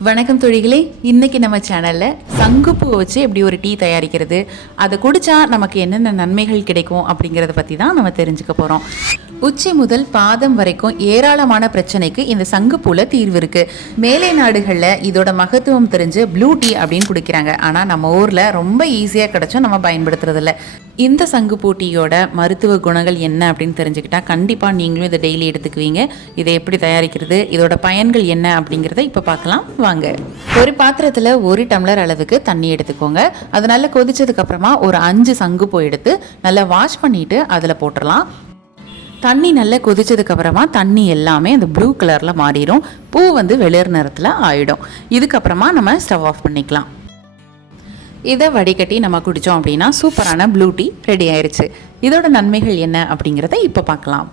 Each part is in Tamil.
வணக்கம் தொழிகளே இன்னைக்கு நம்ம சேனலில் சங்குப்பூ வச்சு எப்படி ஒரு டீ தயாரிக்கிறது அதை குடித்தா நமக்கு என்னென்ன நன்மைகள் கிடைக்கும் அப்படிங்கிறத பற்றி தான் நம்ம தெரிஞ்சுக்க போகிறோம் உச்சி முதல் பாதம் வரைக்கும் ஏராளமான பிரச்சனைக்கு இந்த சங்குப்பூல தீர்வு இருக்கு. மேலை நாடுகளில் இதோட மகத்துவம் தெரிஞ்சு ப்ளூ டீ அப்படின்னு குடிக்கிறாங்க. ஆனால் நம்ம ஊரில் ரொம்ப ஈஸியாக கிடைச்சும் நம்ம பயன்படுத்துறதில்ல. இந்த சங்குப்பூ டீயோட மருத்துவ குணங்கள் என்ன அப்படின்னு தெரிஞ்சுக்கிட்டா கண்டிப்பாக நீங்களும் இதை டெய்லி எடுத்துக்குவீங்க. இதை எப்படி தயாரிக்கிறது? இதோட பயன்கள் என்ன அப்படிங்கிறத இப்போ பார்க்கலாம். வாங்க. ஒரு பாத்திரத்தில் ஒரு டம்ளர் அளவுக்கு தண்ணி எடுத்துக்கோங்க. அது நல்லா கொதிச்சதுக்கப்புறமா ஒரு அஞ்சு சங்குப்பூ எடுத்து நல்லா வாஷ் பண்ணிட்டு அதில் போட்டுடலாம் தண்ணி நல்லா கொதிச்சதுக்கு அப்புறமா தண்ணி எல்லாமே அந்த ப்ளூ கலரில் மாறிடும். பூ வந்து வெளிர் நிறத்தில் ஆயிடும். இதுக்கப்புறமா நம்ம ஸ்டவ் ஆஃப் பண்ணிக்கலாம். இதை வடிகட்டி நம்ம குடித்தோம் அப்படின்னா சூப்பரான ப்ளூ டீ ரெடி ஆயிடுச்சு இதோட நன்மைகள் என்ன அப்படிங்கிறத இப்போ பார்க்கலாம்.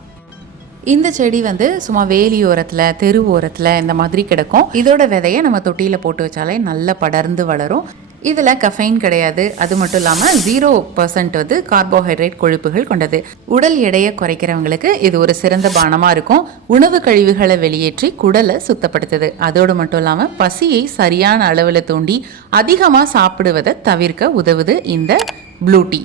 இந்த செடி வந்து சும்மா வேலி ஓரத்தில் தெரு ஓரத்தில் இந்த மாதிரி கிடக்கும். இதோட விதையை நம்ம தொட்டியில் போட்டு வச்சாலே நல்லா படர்ந்து வளரும். இதில் கஃபைன் கிடையாது. அது மட்டும் இல்லாமல் ஜீரோ பர்சன்ட் வந்து கார்போஹைட்ரேட் கொழுப்புகள் கொண்டது. உடல் எடையை குறைக்கிறவங்களுக்கு இது ஒரு சிறந்த பானமாக இருக்கும். உணவு கழிவுகளை வெளியேற்றி குடலை சுத்தப்படுத்துது. அதோடு மட்டும் இல்லாமல் பசியை சரியான அளவில் தூண்டி அதிகமாக சாப்பிடுவதை தவிர்க்க உதவுது இந்த ப்ளூ டீ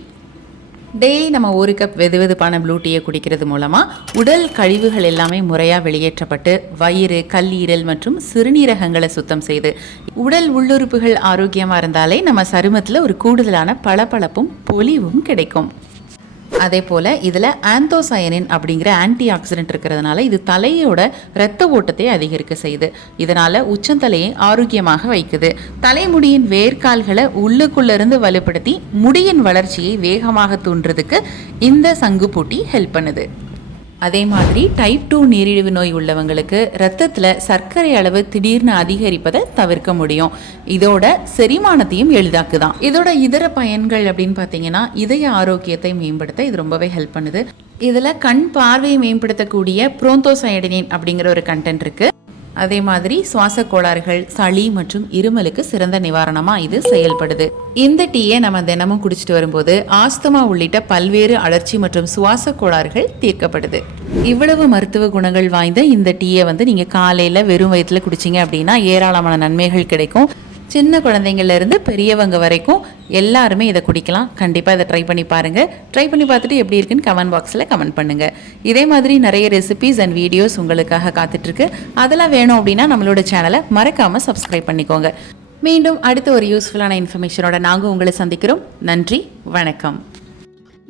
டெய்லி நம்ம ஒரு கப் வெது வெதுப்பான ப்ளூ டீயை குடிக்கிறது மூலமாக உடல் கழிவுகள் எல்லாமே முறையாக வெளியேற்றப்பட்டு வயிறு கல்லீரல் மற்றும் சிறுநீரகங்களை சுத்தம் செய்து உடல் உள்ளுறுப்புகள் ஆரோக்கியமாக இருந்தாலே நம்ம சருமத்தில் ஒரு கூடுதலான பளபளப்பும் பொலிவும் கிடைக்கும். அதே போல் இதில் ஆந்தோசயனின் அப்படிங்கிற ஆன்டி ஆக்சிடென்ட் இருக்கிறதுனால இது தலையோட இரத்த ஓட்டத்தை அதிகரிக்க செய்யுது. இதனால் உச்சந்தலையை ஆரோக்கியமாக வைக்குது. தலைமுடியின் வேர்க்கால்களை உள்ளுக்குள்ளேருந்து வலுப்படுத்தி முடியின் வளர்ச்சியை வேகமாக தூண்டுறதுக்கு இந்த சங்குப்பூட்டி ஹெல்ப் பண்ணுது. அதே மாதிரி டைப் டூ நீரிழிவு நோய் உள்ளவங்களுக்கு ரத்தத்தில் சர்க்கரை அளவு திடீர்னு அதிகரிப்பதை தவிர்க்க முடியும். இதோட செரிமானத்தையும் எளிதாக்குதான். இதோட இதர பயன்கள் அப்படின்னு பார்த்தீங்கன்னா இதய ஆரோக்கியத்தை மேம்படுத்த இது ரொம்பவே ஹெல்ப் பண்ணுது. இதில் கண் பார்வையை மேம்படுத்தக்கூடிய புரோந்தோசைடனின் அப்படிங்கிற ஒரு கண்டென்ட் இருக்குது அதே மாதிரி சுவாச கோளாறுகள் சளி மற்றும் இருமலுக்கு சிறந்த நிவாரணமாக இது செயல்படுது. இந்த டீயை நம்ம தினமும் குடிச்சிட்டு வரும்போது ஆஸ்துமா உள்ளிட்ட பல்வேறு அழற்சி மற்றும் சுவாச கோளாறுகள் தீர்க்கப்படுது. இவ்வளவு மருத்துவ குணங்கள் வாய்ந்த இந்த டீயை வந்து நீங்கள் காலையில் வெறும் வயிற்றில் குடிச்சீங்க அப்படின்னா ஏராளமான நன்மைகள் கிடைக்கும். சின்ன குழந்தைங்கள்லேருந்து பெரியவங்க வரைக்கும் எல்லாருமே இதை குடிக்கலாம். கண்டிப்பாக இதை ட்ரை பண்ணி பாருங்கள் ட்ரை பண்ணி பார்த்துட்டு எப்படி இருக்குன்னு கமெண்ட் பாக்ஸில் கமெண்ட் பண்ணுங்கள் இதே மாதிரி நிறைய ரெசிபீஸ் அண்ட் வீடியோஸ் உங்களுக்காக காத்துட்ருக்கு. அதெல்லாம் வேணும் அப்படின்னா நம்மளோட சேனலை மறக்காமல் சப்ஸ்கிரைப் பண்ணிக்கோங்க. மீண்டும் அடுத்த ஒரு யூஸ்ஃபுல்லான இன்ஃபர்மேஷனோட நாங்கள் உங்களை சந்திக்கிறோம். நன்றி வணக்கம்.